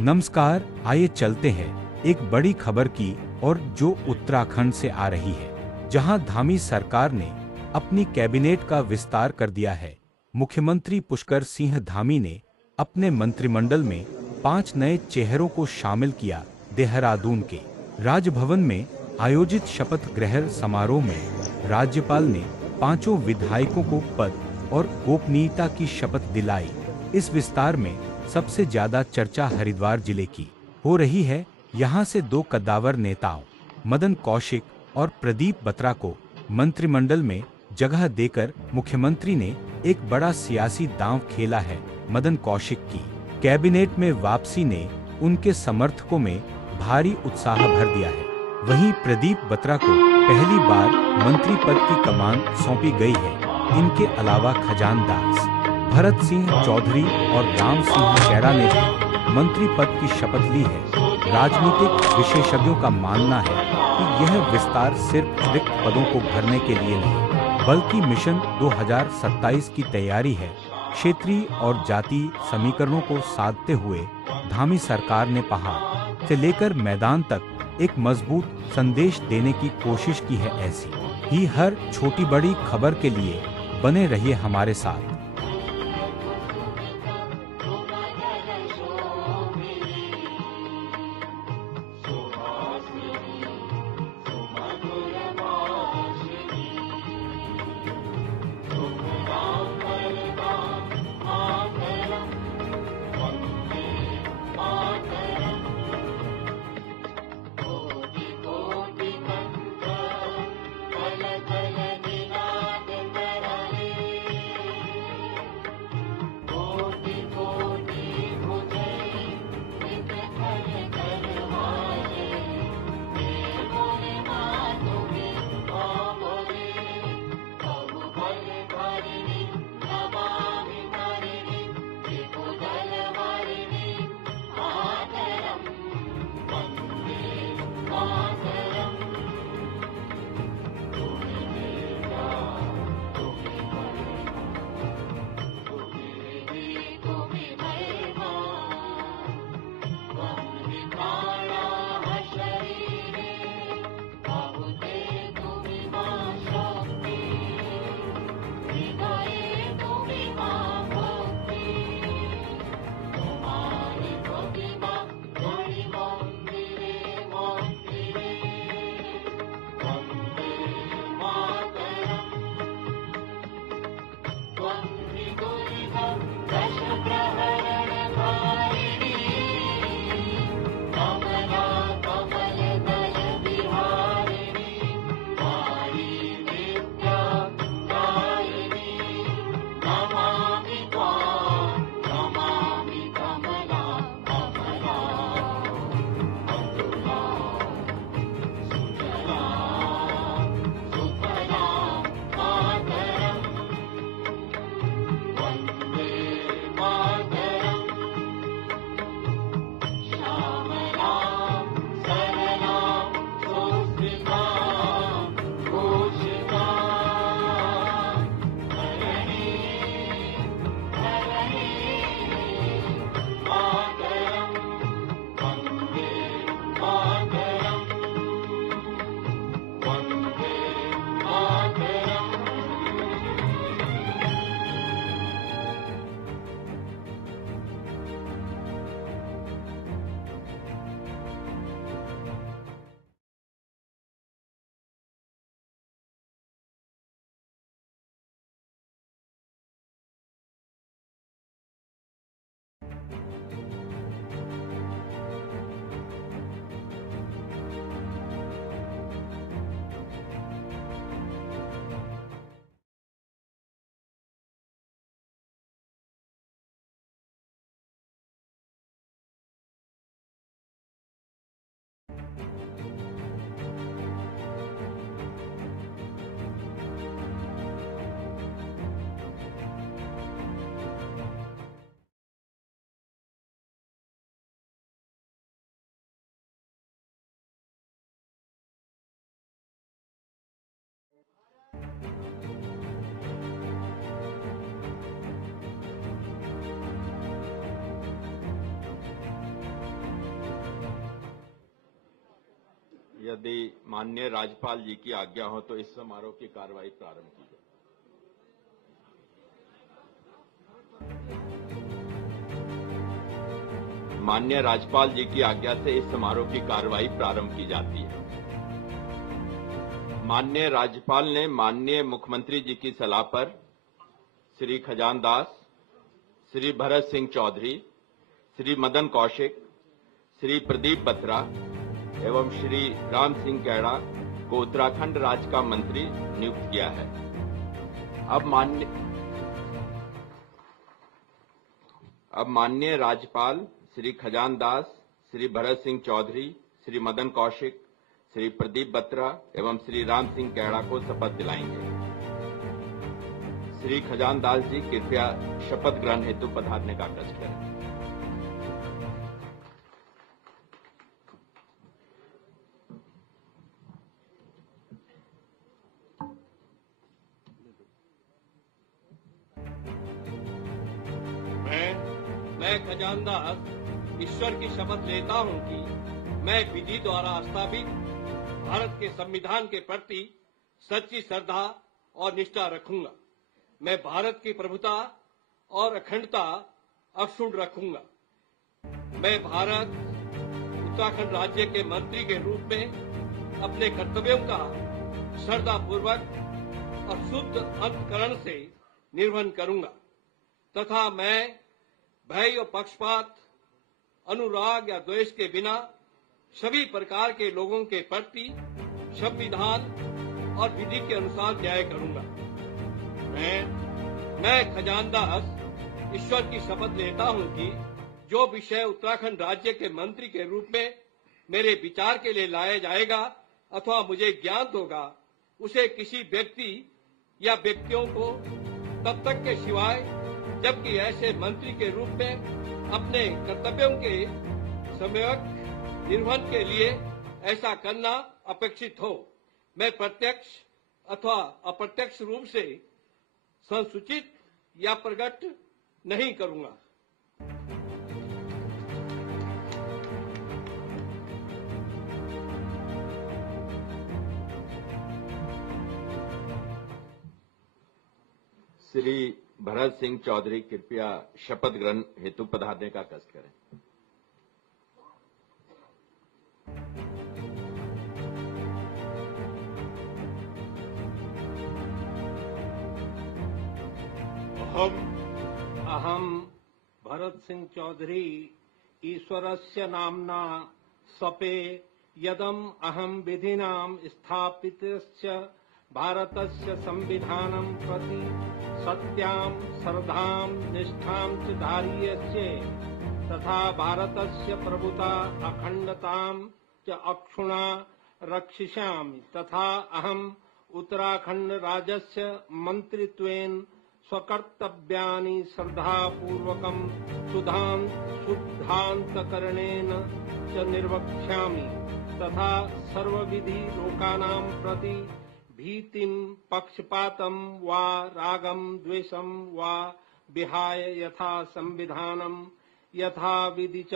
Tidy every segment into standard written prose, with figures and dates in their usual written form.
नमस्कार, आइए चलते हैं एक बड़ी खबर की और जो उत्तराखंड से आ रही है, जहां धामी सरकार ने अपनी कैबिनेट का विस्तार कर दिया है। मुख्यमंत्री पुष्कर सिंह धामी ने अपने मंत्रिमंडल में 5 नए चेहरों को शामिल किया। देहरादून के राजभवन में आयोजित शपथ ग्रहण समारोह में राज्यपाल ने 5 विधायकों को पद और गोपनीयता की शपथ दिलाई। इस विस्तार में सबसे ज्यादा चर्चा हरिद्वार जिले की हो रही है। यहां से 2 कद्दावर नेताओं मदन कौशिक और प्रदीप बत्रा को मंत्रिमंडल में जगह देकर मुख्यमंत्री ने एक बड़ा सियासी दांव खेला है। मदन कौशिक की कैबिनेट में वापसी ने उनके समर्थकों में भारी उत्साह भर दिया है। वहीं प्रदीप बत्रा को पहली बार मंत्री पद की कमान सौंपी गई है। इनके अलावा खजानदास भरत सिंह चौधरी और राम सिंह कैरा ने भी मंत्री पद की शपथ ली है। राजनीतिक विशेषज्ञों का मानना है कि यह विस्तार सिर्फ रिक्त पदों को भरने के लिए नहीं, बल्कि मिशन 2027 की तैयारी है। क्षेत्रीय और जातीय समीकरणों को साधते हुए धामी सरकार ने पहाड़ से लेकर मैदान तक एक मजबूत संदेश देने की कोशिश की है। ऐसी ही हर छोटी बड़ी खबर के लिए बने रहिए हमारे साथ। यदि माननीय राज्यपाल जी की आज्ञा हो तो इस समारोह की कार्रवाई प्रारंभ की जाए। माननीय राज्यपाल जी की आज्ञा से इस समारोह की कार्रवाई प्रारंभ की जाती है। माननीय राज्यपाल ने माननीय मुख्यमंत्री जी की सलाह पर श्री खजानदास, श्री भरत सिंह चौधरी, श्री मदन कौशिक, श्री प्रदीप बत्रा एवं श्री राम सिंह कैड़ा को उत्तराखंड राज्य का मंत्री नियुक्त किया है। अब माननीय राज्यपाल श्री खजानदास, श्री भरत सिंह चौधरी, श्री मदन कौशिक, श्री प्रदीप बत्रा एवं श्री राम सिंह कैड़ा को शपथ दिलाएंगे। श्री खजानदास जी कृपया शपथ ग्रहण हेतु पधारने का कष्ट करें। मैं खजानदास ईश्वर की शपथ लेता हूं कि मैं विधि द्वारा स्थापित भारत के संविधान के प्रति सच्ची श्रद्धा और निष्ठा रखूंगा। मैं भारत की प्रभुता और अखंडता अक्षुण्ण रखूंगा। मैं भारत उत्तराखंड राज्य के मंत्री के रूप में अपने कर्तव्यों का श्रद्धापूर्वक और शुद्ध अंतःकरण से निर्वहन करूंगा तथा मैं भय और पक्षपात, अनुराग या द्वेष के बिना सभी प्रकार के लोगों के प्रति संविधान और विधि के अनुसार न्याय करूंगा। मैं खजानदास ईश्वर की शपथ लेता हूं कि जो विषय उत्तराखंड राज्य के मंत्री के रूप में मेरे विचार के लिए लाया जाएगा अथवा मुझे ज्ञात होगा, उसे किसी व्यक्ति या व्यक्तियों को तब तक के सिवाय जबकि ऐसे मंत्री के रूप में अपने कर्तव्यों के सम्यक निर्वहन के लिए ऐसा करना अपेक्षित हो, मैं प्रत्यक्ष अथवा अप्रत्यक्ष रूप से संसूचित या प्रकट नहीं करूंगा। श्री भरत सिंह चौधरी कृपया शपथ ग्रहण हेतु पधारने का कष्ट करें। अहम भरत सिंह चौधरी ईश्वरस्य नाम्ना सपे यदम अहम विधिनां स्थापितस्य भारतस्य संविधानं प्रति सत्यां श्रद्धां निष्ठां च धारयिष्ये तथा भारतस्य प्रभुता अखंडतां च अक्षुण्णा रक्षिष्यामि तथा अहम् उत्तराखंड राज्यस्य मन्त्रित्वेन स्वकर्तव्यानि श्रद्धापूर्वकं शुद्धान्तकरणेन च निर्वक्ष्यामि तथा सर्वविधि लोकानां प्रति भीतिं पक्षपातं वा रागं द्वेषं वा विहाय यथा संविधानं यथा विधि च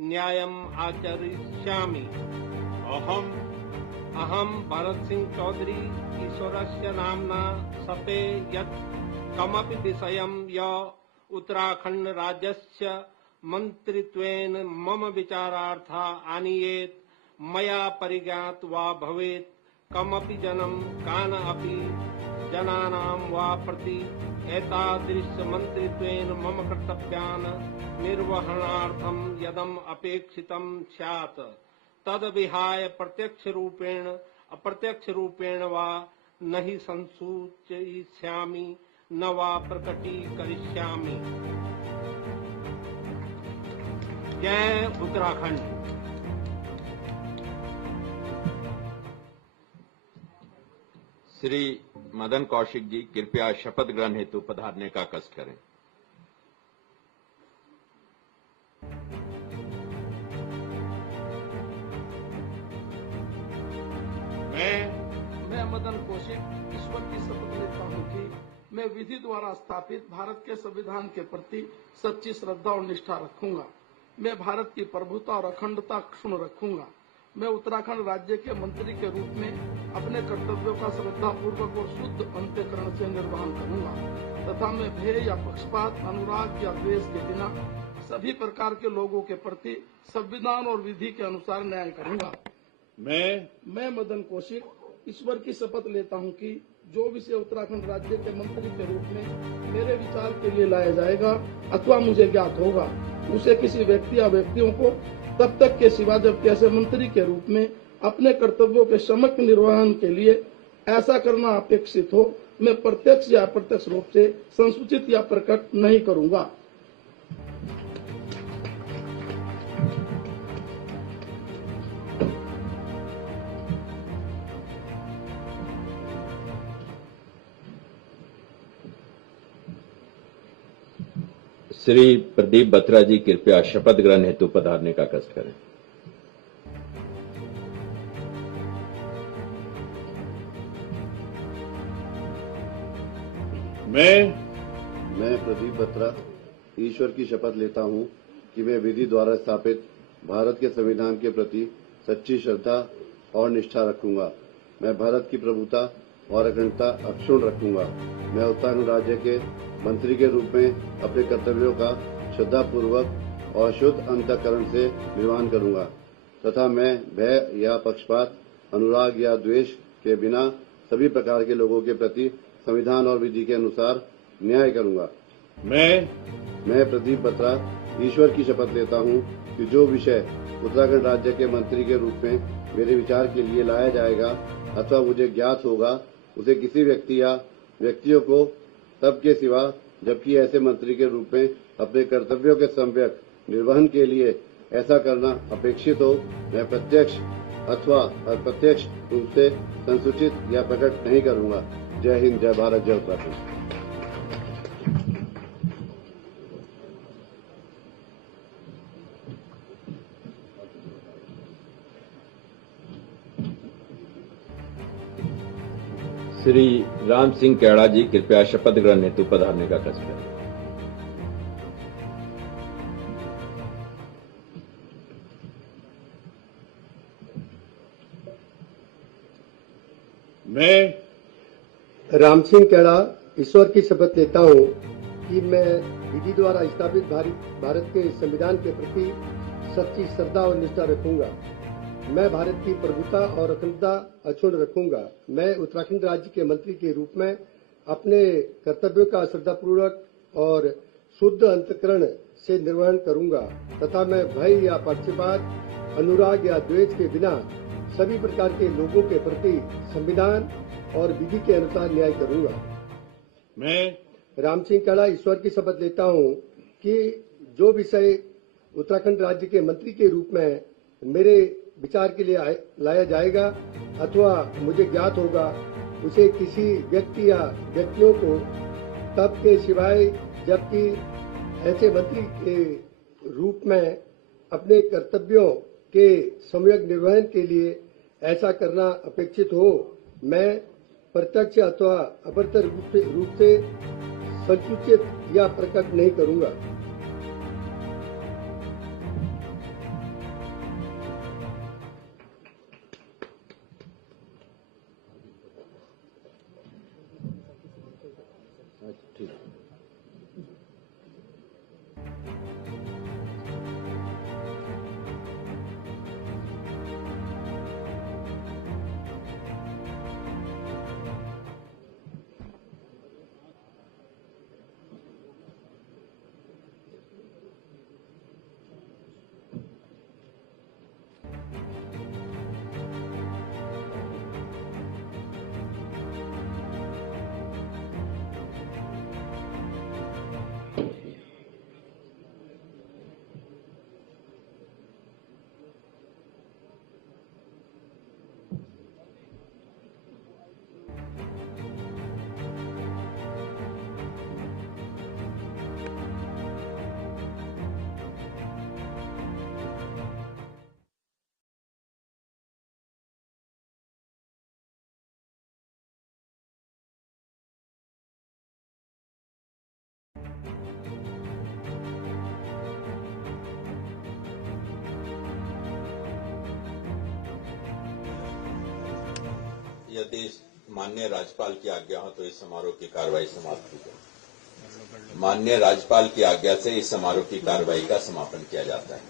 न्यायम् आचरिष्यामि। अहम भरत सिंह चौधरी ईश्वरस्य नाम्ना सपे यत् कमपि विषयं य उत्तराखंड राज्यस्य मन्त्रित्वेन मम विचारार्था आनीयेत् मया परिज्ञात वा भवेत् कमपि जनं कान अपि जनानां वा प्रति एतादृश मन्त्रित्वेन मम कर्तव्यान् निर्वहणार्थं यदम् अपेक्षितं स्यात् तद् विहाय प्रत्यक्ष रूपेण अप्रत्यक्ष रूपेण वा न हि संसूचयिष्यामि न वा प्रकटीकरिष्यामि। जय उत्तराखंड। श्री मदन कौशिक जी कृपया शपथ ग्रहण हेतु पधारने का कष्ट करें। मैं मदन कौशिक ईश्वर की शपथ लेता हूं कि मैं विधि द्वारा स्थापित भारत के संविधान के प्रति सच्ची श्रद्धा और निष्ठा रखूंगा। मैं भारत की प्रभुता और अखंडता क्षुण्ण रखूंगा। मैं उत्तराखंड राज्य के मंत्री के रूप में अपने कर्तव्यों का श्रद्धापूर्वक और शुद्ध अंतःकरण से निर्वहन करूंगा तथा मैं भय या पक्षपात, अनुराग या द्वेष के बिना सभी प्रकार के लोगों के प्रति संविधान और विधि के अनुसार न्याय करूंगा। मैं मदन कौशिक ईश्वर की शपथ लेता हूं कि जो विषय उत्तराखंड राज्य के मंत्री के रूप में मेरे विचार के लिए लाया जाएगा अथवा मुझे ज्ञात होगा, उसे किसी व्यक्ति या व्यक्तियों को तब तक के सिवा जबकि ऐसे मंत्री के रूप में अपने कर्तव्यों के समग्र निर्वहन के लिए ऐसा करना अपेक्षित हो, मैं प्रत्यक्ष या अप्रत्यक्ष रूप से संसूचित या प्रकट नहीं करूंगा। श्री प्रदीप बत्रा जी कृपया शपथ ग्रहण हेतु पधारने का कष्ट करें। मैं प्रदीप बत्रा ईश्वर की शपथ लेता हूं कि मैं विधि द्वारा स्थापित भारत के संविधान के प्रति सच्ची श्रद्धा और निष्ठा रखूंगा। मैं भारत की प्रभुता और अखंडता अक्षुण्ण रखूंगा। मैं उत्तराखंड राज्य के मंत्री के रूप में अपने कर्तव्यों का श्रद्धापूर्वक और शुद्ध अंतःकरण से निर्वहन करूंगा तथा मैं भय या पक्षपात, अनुराग या द्वेष के बिना सभी प्रकार के लोगों के प्रति संविधान और विधि के अनुसार न्याय करूंगा। मैं प्रदीप बत्रा ईश्वर की शपथ लेता हूं कि जो विषय उत्तराखंड राज्य के मंत्री के रूप में मेरे विचार के लिए लाया जाएगा अथवा मुझे ज्ञात होगा, उसे किसी व्यक्ति या व्यक्तियों को तब के सिवा जबकि ऐसे मंत्री के रूप में अपने कर्तव्यों के सम्यक निर्वहन के लिए ऐसा करना अपेक्षित हो, मैं प्रत्यक्ष अथवा अप्रत्यक्ष रूप से संसूचित या प्रकट नहीं करूंगा। जय हिंद, जय भारत, जय उत्तराखंड। श्री राम सिंह कैड़ा जी कृपया शपथ ग्रहण हेतु पधारने का कष्ट करें। मैं राम सिंह कैड़ा ईश्वर की शपथ लेता हूं कि मैं विधि द्वारा स्थापित भारत के संविधान के प्रति सच्ची श्रद्धा और निष्ठा रखूंगा। मैं भारत की प्रभुता और अखंडता अक्षुण्ण रखूंगा। मैं उत्तराखंड राज्य के मंत्री के रूप में अपने कर्तव्यों का श्रद्धापूर्वक और शुद्ध अंतःकरण से निर्वहन करूंगा तथा मैं भय या पक्षपात, अनुराग या द्वेष के बिना सभी प्रकार के लोगों के प्रति संविधान और विधि के अनुसार न्याय करूंगा। मैं राम सिंह कैड़ा ईश्वर की शपथ लेता हूं कि जो विषय उत्तराखंड राज्य के मंत्री के रूप में मेरे विचार के लिए लाया जाएगा अथवा मुझे ज्ञात होगा, उसे किसी व्यक्ति या व्यक्तियों को तब के सिवाय जबकि ऐसे मंत्री के रूप में अपने कर्तव्यों के सम्यक निर्वहन के लिए ऐसा करना अपेक्षित हो, मैं प्रत्यक्ष अथवा अप्रत्यक्ष रूप से संसूचित या प्रकट नहीं करूंगा। यदि माननीय राज्यपाल की आज्ञा हो तो इस समारोह की कार्रवाई समाप्त की जाए। माननीय राज्यपाल की आज्ञा से इस समारोह की कार्रवाई का समापन किया जाता है।